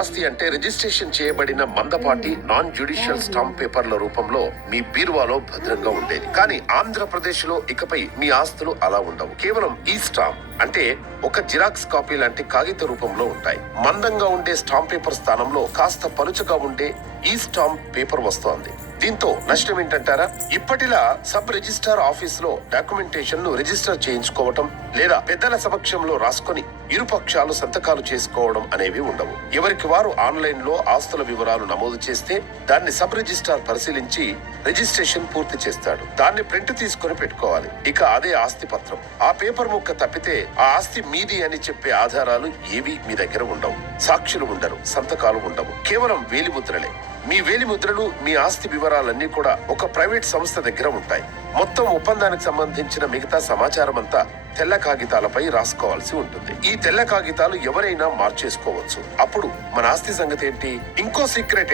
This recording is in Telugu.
ఆస్తి అంటే రిజిస్ట్రేషన్ చేయబడిన మందపాటి నాన్ జ్యుడిషియల్ స్టాంప్ పేపర్ల రూపంలో మీ బీరువాలో భద్రంగా ఉండేది. కానీ ఆంధ్రప్రదేశ్ లో ఇకపై మీ ఆస్తులు అలా ఉండవు. కేవలం ఈ స్టాంప్ అంటే ఒక జిరాక్స్ కాపీ లాంటి కాగిత రూపంలో ఉంటాయి. మందంగా ఉండే స్టాంప్ పేపర్ స్థానంలో కాస్త పలుచగా ఉండే ఈ స్టాంప్ పేపర్ వస్తోంది. దీంతో నష్టం ఏంటంటారా? ఇప్పటిలా సబ్ రిజిస్ట్రార్ ఆఫీస్ లో డాక్యుమెంటేషన్ ను రిజిస్టర్ చేయించుకోవటం లేదా పెద్దల సమక్షంలో రాసుకొని ఇరుపక్షాలు సంతకాలు చేసుకోవడం అనేవి ఉండవు. ఎవరికి వారు ఆన్లైన్ లో ఆస్తుల వివరాలు నమోదు చేస్తే దాన్ని సబ్ రిజిస్ట్రార్ పరిశీలించి రిజిస్ట్రేషన్ పూర్తి చేస్తాడు. దాన్ని ప్రింట్ తీసుకొని పెట్టుకోవాలి. ఇక అదే ఆస్తి పత్రం. ఆ పేపర్ ముక్క తప్పితే ఆ ఆస్తి మీది అని చెప్పే ఆధారాలు ఏవి మీ దగ్గర ఉండవు. సాక్షులు ఉండరు, సంతకాలు ఉండవు. కేవలం వేలిముద్రలే. మీ వేలిముద్రలు, మీ ఆస్తి వివరాలన్నీ కూడా ఒక ప్రైవేట్ సంస్థ దగ్గర ఉంటాయి. మొత్తం ఒప్పందానికి సంబంధించిన మిగతా సమాచారం అంతా తెల్ల కాగితాలపై రాసుకోవాల్సి ఉంటుంది. ఈ తెల్ల కాగితాలు ఎవరైనా మార్చేసుకోవచ్చు. అప్పుడు మన ఆస్తి సంగతి ఏంటి? ఇంకో సీక్రెట్